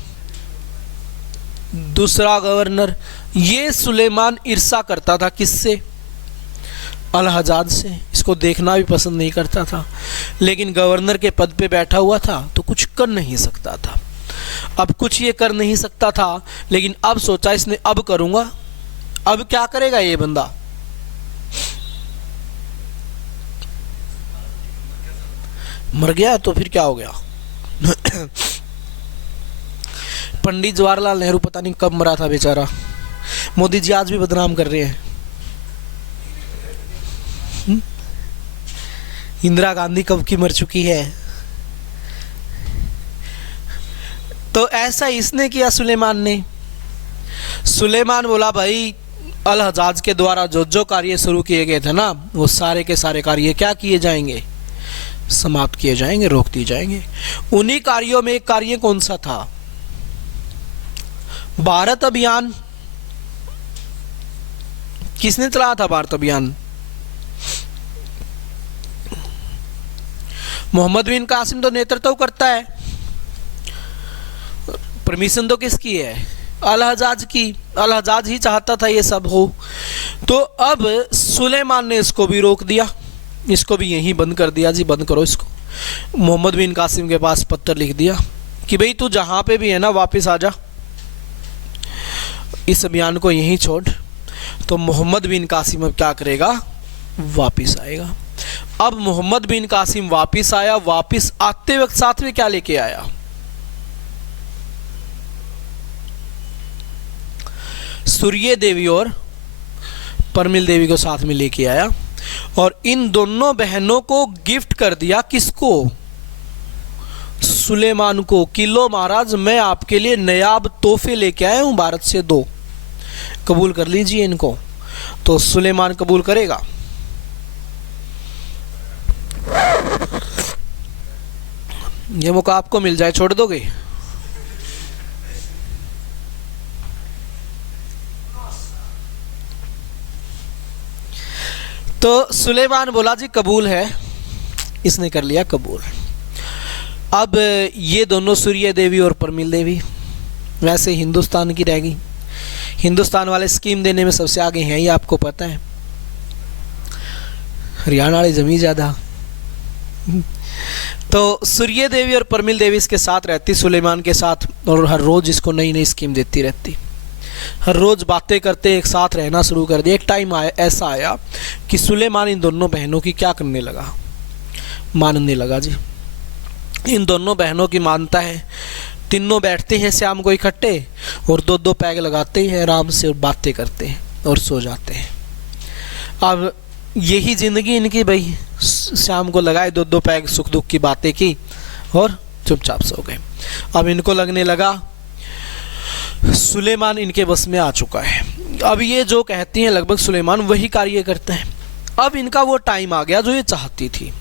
दूसरा गवर्नर, ये सुलेमान ईर्ष्या करता था किससे? अल हजाज से। इसको देखना भी पसंद नहीं करता था, लेकिन गवर्नर के पद पे बैठा हुआ था तो कुछ कर नहीं सकता था। अब कुछ ये कर नहीं सकता था, लेकिन अब सोचा इसने अब करूंगा। अब क्या करेगा ये बंदा? मर गया तो फिर क्या हो गया? पंडित जवाहरलाल नेहरू पता नहीं कब मरा था बेचारा। मोदी जी आज भी बदनाम कर रहे हैं। इंदिरा गांधी कब की मर चुकी है। तो ऐसा इसने किया सुलेमान ने। सुलेमान बोला भाई अल हजाज के द्वारा जो जो कार्य शुरू किए गए थे ना, वो सारे के सारे कार्य क्या किए जाएंगे? समाप्त किए जाएंगे, रोक दिए जाएंगे। उन्हीं कार्यों में एक कार्य कौन सा था? भारत अभियान। किसने चलाया था भारत अभियान? मोहम्मद बिन कासिम तो नेतृत्व करता है, परमिशन तो किसकी है? अल हजाज की। अल हजाज ही चाहता था ये सब हो। तो अब सुलेमान ने इसको भी रोक दिया, इसको भी यहीं बंद कर दिया जी, बंद करो इसको। मोहम्मद बिन कासिम के पास पत्र लिख दिया कि भाई तू जहां पे भी है ना वापस आ जा, इस अभियान को यहीं छोड़। तो मोहम्मद बिन कासिम अब क्या करेगा? वापस आएगा। अब मोहम्मद बिन कासिम वापस आया। वापस आते वक्त साथ में क्या लेके आया? सूर्य देवी और परमिल देवी को साथ में लेके आया और इन दोनों बहनों को गिफ्ट कर दिया। किसको? सुलेमान को। कि लो महाराज, मैं आपके लिए नायाब तोहफे लेके आया हूं भारत से 2, कबूल कर लीजिए इनको। तो सुलेमान कबूल करेगा? ये मौका आपको मिल जाए, छोड़ दोगे? तो सुलेमान बोला जी कबूल है। इसने कर लिया कबूल। अब ये दोनों सूर्य देवी और परमिल देवी वैसे हिंदुस्तान की रह गई। हिंदुस्तान वाले स्कीम देने में सबसे आगे हैं, ये आपको पता है। हरियाणा वाली जमीन ज़्यादा। तो सूर्य देवी और परमिल देवी इसके साथ रहती, सुलेमान के साथ, और हर रोज़ इसको नई नई स्कीम देती रहती। हर रोज़ बातें करते एक साथ रहना शुरू कर दिया। एक टाइम आया, ऐसा आया कि सुलेमान इन दोनों बहनों की क्या करने लगा? मानने लगा जी। इन दोनों बहनों की मानता है। तीनों बैठते हैं शाम को इकट्ठे और 2-2 पैग लगाते हैं आराम से और बातें करते हैं और सो जाते हैं। अब यही ज़िंदगी इनकी भाई। शाम को लगाए 2-2 पैग, सुख दुख की बातें की और चुपचाप सो गए। अब इनको लगने लगा सुलेमान इनके बस में आ चुका है। अब ये जो कहती हैं लगभग सुलेमान वही कार्य करते हैं। अब इनका वो टाइम आ गया जो ये चाहती थी।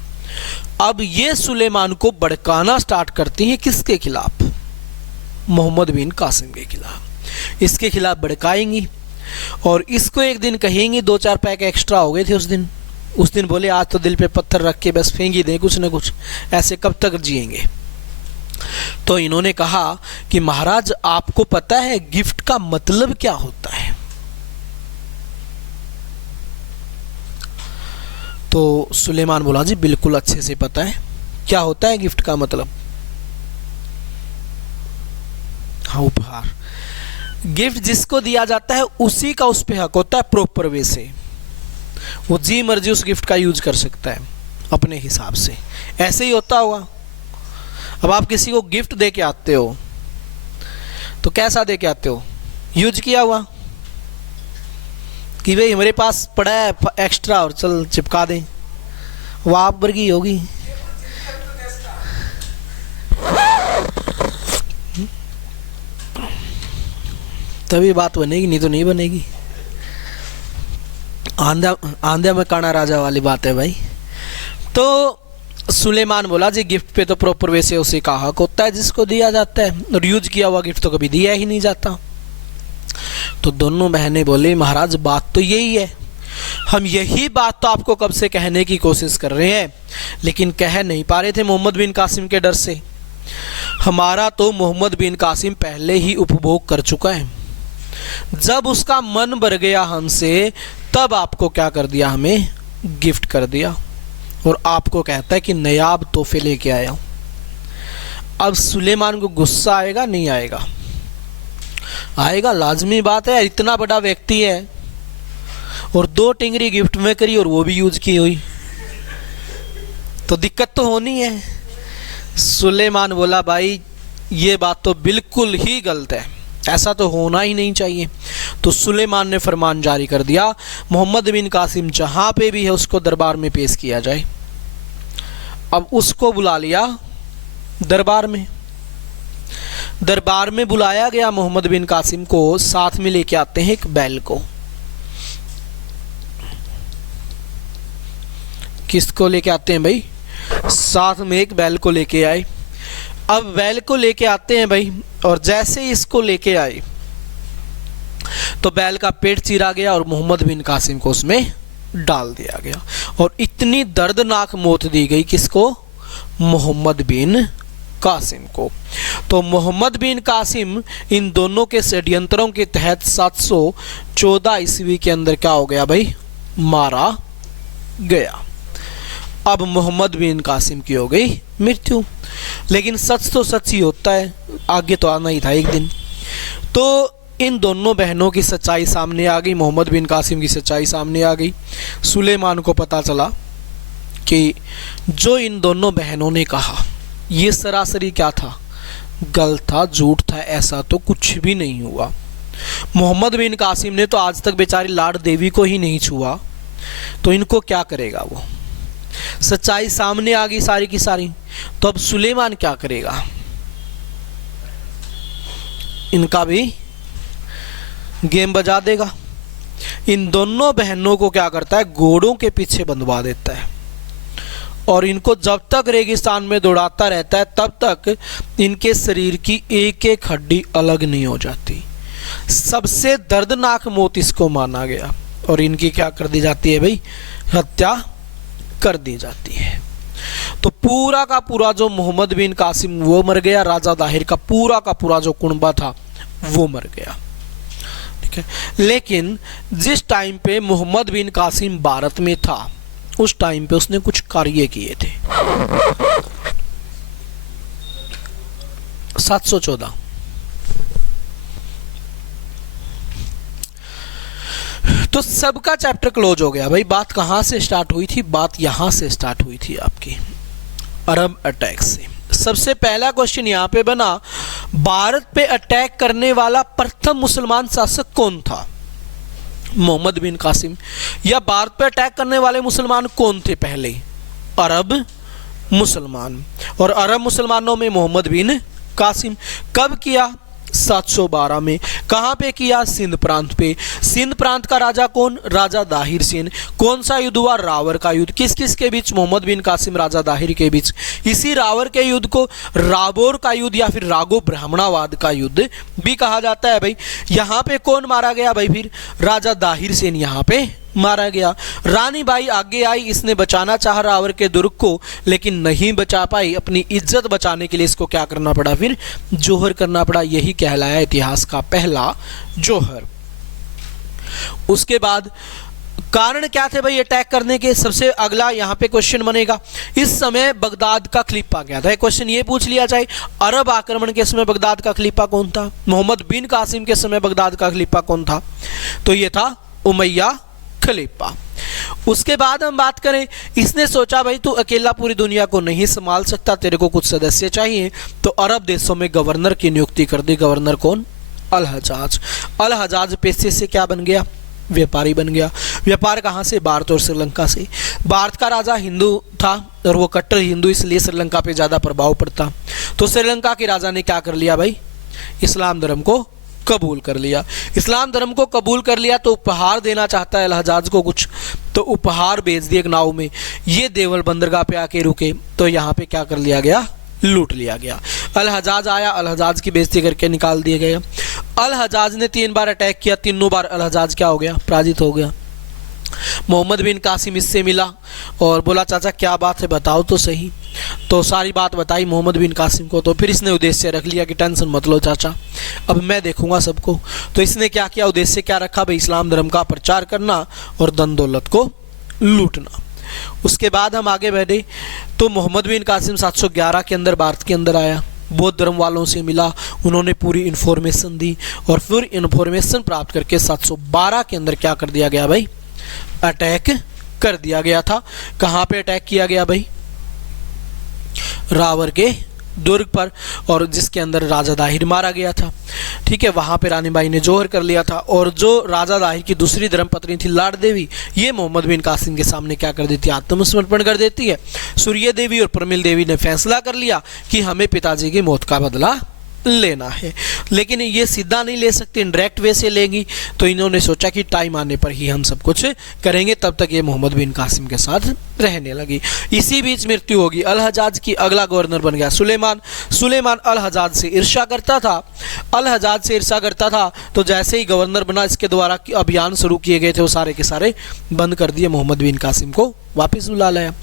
अब ये सुलेमान को भड़काना स्टार्ट करती हैं। किसके खिलाफ? मोहम्मद बिन कासिम के खिलाफ। इसके खिलाफ भड़काएंगी और इसको एक दिन कहेंगी 2-4 पैक एक्स्ट्रा हो गए थे उस दिन बोले आज तो दिल पे पत्थर रख के बस फेंक ही दें कुछ ना कुछ, ऐसे कब तक जिएंगे। तो इन्होंने कहा कि महाराज आपको पता है गिफ्ट का मतलब क्या होता है? तो सुलेमान बोला जी बिल्कुल अच्छे से पता है। क्या होता है गिफ्ट का मतलब? हाँ, उपहार। गिफ्ट जिसको दिया जाता है उसी का उस पे हक होता है प्रॉपर वे से, वो जी मर्जी उस गिफ्ट का यूज कर सकता है अपने हिसाब से। ऐसे ही होता होगा। अब आप किसी को गिफ्ट दे के आते हो तो कैसा दे के आते हो? यूज किया हुआ, कि भाई हमारे पास पड़ा है एक्स्ट्रा और चल चिपका दें, वो आप वर्गी होगी। तभी बात बनेगी, नहीं तो नहीं बनेगी। आंध्या में काना राजा वाली बात है भाई। तो सुलेमान बोला जी गिफ्ट पे तो प्रॉपर वे से उसी का हक होता है जिसको दिया जाता है, और यूज किया हुआ गिफ्ट तो कभी दिया ही नहीं जाता। तो दोनों बहनें बोले महाराज बात तो यही है, हम यही बात तो आपको कब से कहने की कोशिश कर रहे हैं, लेकिन कह नहीं पा रहे थे मोहम्मद बिन कासिम के डर से। हमारा तो मोहम्मद बिन कासिम पहले ही उपभोग कर चुका है। जब उसका मन भर गया हमसे, तब आपको क्या कर दिया, हमें गिफ्ट कर दिया, और आपको कहता है कि नायाब तोहफे लेके आया हूं। अब सुलेमान को गुस्सा आएगा नहीं आएगा? आएगा, लाजमी बात है। इतना बड़ा व्यक्ति है और 2 टिंगरी गिफ्ट में करी और वो भी यूज की हुई, तो दिक्कत तो होनी है। सुलेमान बोला भाई ये बात तो बिल्कुल ही गलत है, ऐसा तो होना ही नहीं चाहिए। तो सुलेमान ने फरमान जारी कर दिया मोहम्मद बिन कासिम जहां पे भी है उसको दरबार में पेश किया जाए। अब उसको बुला लिया दरबार में। दरबार में बुलाया गया मोहम्मद बिन कासिम को, साथ में लेके आते हैं एक बैल को। किसको लेके आते हैं भाई? साथ में एक बैल को लेके आए। अब बैल को लेके आते हैं भाई, और जैसे ही इसको लेके आए तो बैल का पेट चीरा गया और मोहम्मद बिन कासिम को उसमें डाल दिया गया, और इतनी दर्दनाक मौत दी गई किसको? मोहम्मद बिन कासिम को। तो मोहम्मद बिन कासिम इन दोनों के षड्यंत्रों के तहत 714 ईस्वी के अंदर क्या हो गया भाई? मारा गया। अब मोहम्मद बिन कासिम की हो गई मृत्यु। लेकिन सच तो सच ही होता है, आगे तो आना ही था एक दिन। तो इन दोनों बहनों की सच्चाई सामने आ गई, मोहम्मद बिन कासिम की सच्चाई सामने आ गई। सुलेमान को पता चला कि जो इन दोनों बहनों ने कहा ये सरासरी क्या था? गलत था, झूठ था, ऐसा तो कुछ भी नहीं हुआ। मोहम्मद बिन कासिम ने तो आज तक बेचारी लाड देवी को ही नहीं छुआ, तो इनको क्या करेगा वो? सच्चाई सामने आ गई सारी की सारी। तो अब सुलेमान क्या करेगा? इनका भी गेम बजा देगा। इन दोनों बहनों को क्या करता है? घोड़ों के पीछे बंधवा देता है, और इनको जब तक रेगिस्तान में दौड़ाता रहता है तब तक इनके शरीर की एक एक हड्डी अलग नहीं हो जाती। सबसे दर्दनाक मौत इसको माना गया, और इनकी क्या कर दी जाती है भाई? हत्या कर दी जाती है। तो पूरा का पूरा जो मोहम्मद बिन कासिम वो मर गया, राजा दाहिर का पूरा जो कुनबा था वो मर गया। ठीक है। लेकिन जिस टाइम पे मोहम्मद बिन कासिम भारत में था उस टाइम पे उसने कुछ कार्य किए थे। 714 तो सबका चैप्टर क्लोज हो गया भाई। बात कहां से स्टार्ट हुई थी? बात यहां से स्टार्ट हुई थी आपकी अरब अटैक से। सबसे पहला क्वेश्चन यहां पे बना, भारत पे अटैक करने वाला प्रथम मुसलमान शासक कौन था? मोहम्मद बिन कासिम। या भारत पे अटैक करने वाले मुसलमान कौन थे पहले? अरब मुसलमान। और अरब मुसलमानों में मोहम्मद बिन कासिम। कब किया? 712 में। कहां पे किया? सिंध प्रांत पे। सिंध प्रांत का राजा कौन? राजा दाहिर सेन। कौन सा युद्ध हुआ? रावर का युद्ध। किस किस के बीच? मोहम्मद बिन कासिम राजा दाहिर के बीच। इसी रावर के युद्ध को राबोर का युद्ध या फिर रागो ब्राह्मणावाद का युद्ध भी कहा जाता है भाई। यहां पे कौन मारा गया भाई? फिर राजा दाहिर सेन यहां पे मारा गया। रानी बाई आगे आई, इसने बचाना चाहा रावर के दुर्ग को, लेकिन नहीं बचा पाई। अपनी इज्जत बचाने के लिए इसको क्या करना पड़ा? फिर जोहर करना पड़ा। यही कहलाया इतिहास का पहला जोहर। उसके बाद कारण क्या थे भाई अटैक करने के? सबसे अगला यहाँ पे क्वेश्चन बनेगा, इस समय बगदाद का खलीफा क्या था? क्वेश्चन ये पूछ लिया जाए, अरब आक्रमण के समय बगदाद का खलीफा कौन था? मोहम्मद बिन कासिम के समय बगदाद का खलीफा कौन था? तो ये था उमैया खलीफा। उसके बाद हम बात करें, इसने सोचा भाई तू अकेला पूरी दुनिया को नहीं संभाल सकता, तेरे को कुछ सदस्य चाहिए, तो अरब देशों में गवर्नर की नियुक्ति कर दी। गवर्नर कौन? अल हजाज। अल हजाज पेशे से क्या बन गया? व्यापारी बन गया। व्यापार कहाँ से? भारत और श्रीलंका से। भारत का राजा हिंदू था और वो कट्टर हिंदू, इसलिए श्रीलंका पे ज़्यादा प्रभाव पड़ता। तो श्रीलंका के राजा ने क्या कर लिया भाई? इस्लाम धर्म को कबूल कर लिया। इस्लाम धर्म को कबूल कर लिया तो उपहार देना चाहता है अल हजाज को कुछ, तो उपहार भेज दिए एक नाव में। ये देवल बंदरगाह पे आके रुके, तो यहाँ पे क्या कर लिया गया? लूट लिया गया। अल हजाज आया, अल हजाज की बेइज्जती करके निकाल दिए गए। अल हजाज ने 3 बार अटैक किया, तीनों बार अल हजाज क्या हो गया? पराजित हो गया। मोहम्मद बिन कासिम इससे मिला और बोला चाचा क्या बात है बताओ तो सही। तो सारी बात बताई मोहम्मद बिन कासिम को। तो फिर इसने उद्देश्य रख लिया कि टेंशन मत लो चाचा, अब मैं देखूंगा सबको। तो इसने क्या किया? उद्देश्य क्या रखा भाई? इस्लाम धर्म का प्रचार करना और धन दौलत को लूटना। उसके बाद हम आगे बढ़े तो मोहम्मद बिन कासिम 711 के अंदर भारत के अंदर आया, बौद्ध धर्म वालों से मिला, उन्होंने पूरी इन्फॉर्मेशन दी और फिर इन्फॉर्मेशन प्राप्त करके 712 के अंदर क्या कर दिया गया भाई? अटैक कर दिया गया था। कहाँ पे अटैक किया गया भाई? रावर के दुर्ग पर, और जिसके अंदर राजा दाहिर मारा गया था। ठीक है, वहां पे रानी बाई ने जोहर कर लिया था। और जो राजा दाहिर की दूसरी धर्मपत्नी थी लाड देवी, ये मोहम्मद बिन कासिम के सामने क्या कर देती है? आत्मसमर्पण कर देती है। सूर्य देवी और प्रमिल देवी ने फैसला कर लिया कि हमें पिताजी की मौत का बदला लेना है, लेकिन ये सीधा नहीं ले सकते, इनडायरेक्ट वे से लेंगी। तो इन्होंने सोचा कि टाइम आने पर ही हम सब कुछ करेंगे। तब तक ये मोहम्मद बिन कासिम के साथ रहने लगी। इसी बीच मृत्यु होगी। अल हजाज की अगला गवर्नर बन गया सुलेमान। सुलेमान अल हजाज से ईर्ष्या करता था। अल हजाज से ईर्ष्या करता था, तो जैसे ही गवर्नर बना, इसके द्वारा अभियान शुरू किए गए थे वो सारे के सारे बंद कर दिए। मोहम्मद बिन कासिम को वापस बुला लाया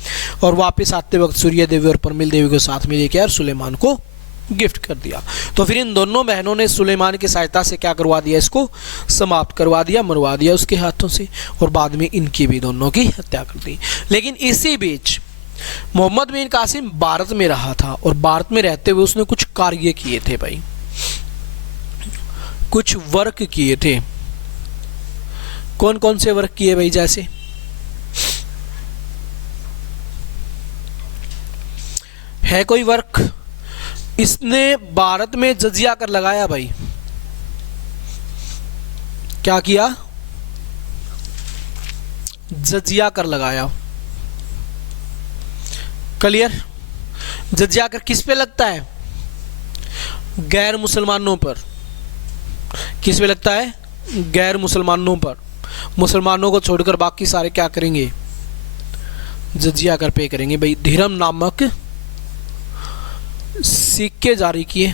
और वापस आते वक्त सूर्य देवी और प्रमिल देवी को साथ में लेकर सुलेमान को गिफ्ट कर दिया। तो फिर इन दोनों बहनों ने सुलेमान की सहायता से क्या करवा दिया? इसको समाप्त करवा दिया, मरवा दिया उसके हाथों से, और बाद में इनकी भी दोनों की हत्या कर दी। लेकिन इसी बीच मोहम्मद बिन कासिम भारत में रहा था और भारत में रहते हुए उसने कुछ कार्य किए थे भाई, कुछ वर्क किए थे। कौन कौन से वर्क किए भाई? जैसे है कोई वर्क? इसने भारत में जजिया कर लगाया भाई। क्या किया? जजिया कर लगाया। क्लियर? जजिया कर किस पे लगता है? गैर मुसलमानों पर। किस पे लगता है? गैर मुसलमानों पर। मुसलमानों को छोड़कर बाकी सारे क्या करेंगे? जजिया कर पे करेंगे भाई। धीरम नामक सिक्के जारी किए।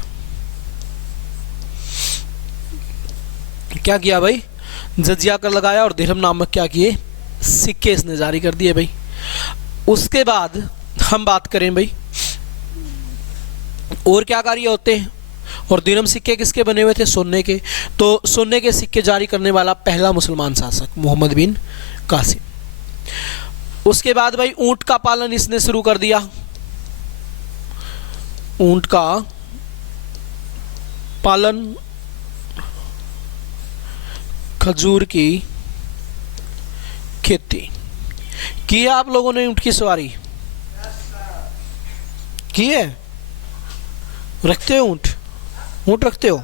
क्या किया भाई? जजिया कर लगाया और धीरम नामक क्या किए? सिक्के इसने जारी कर दिए भाई। उसके बाद हम बात करें भाई और क्या कार्य होते हैं। और धीरम सिक्के किसके बने हुए थे? सोने के। तो सोने के सिक्के जारी करने वाला पहला मुसलमान शासक मोहम्मद बिन कासिम। उसके बाद भाई ऊंट का पालन इसने शुरू कर दिया। ऊंट का पालन, खजूर की खेती की है। आप लोगों ने ऊंट की सवारी की है? रखते हो ऊंट? ऊंट रखते हो?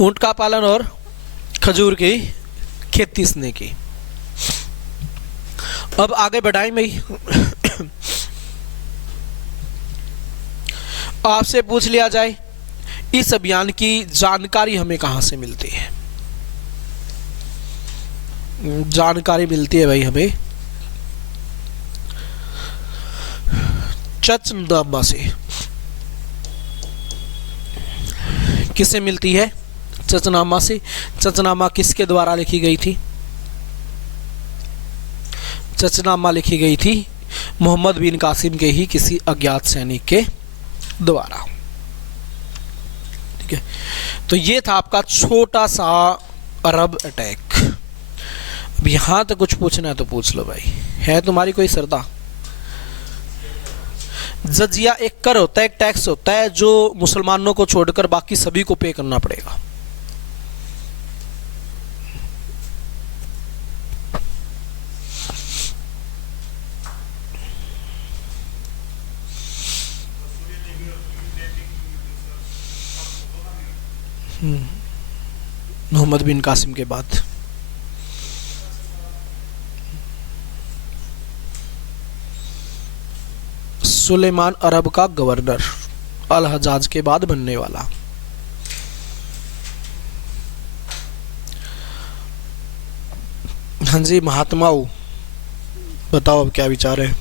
ऊंट का पालन और खजूर की खेती इसने की। अब आगे बढ़ाएं भाई। आपसे पूछ लिया जाए इस अभियान की जानकारी हमें कहां से मिलती है? जानकारी मिलती है भाई हमें चचनामा से। किससे मिलती है? चचनामा से। चचनामा किसके द्वारा लिखी गई थी? चचनामा लिखी गई थी मोहम्मद बिन कासिम के ही किसी अज्ञात सैनिक के द्वारा। ठीक है, तो ये था आपका छोटा सा अरब अटैक। अब यहां तक कुछ पूछना है तो पूछ लो भाई, है तुम्हारी कोई श्रद्धा? जजिया एक कर होता है, एक टैक्स होता है जो मुसलमानों को छोड़कर बाकी सभी को पे करना पड़ेगा। मोहम्मद बिन कासिम के बाद। सुलेमान अरब का गवर्नर, अल हजाज के बाद बनने वाला। हाँ जी महात्माओं, बताओ अब क्या विचार है?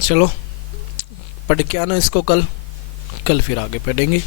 चलो पढ़ के आना इसको, कल फिर आगे पढ़ेंगे।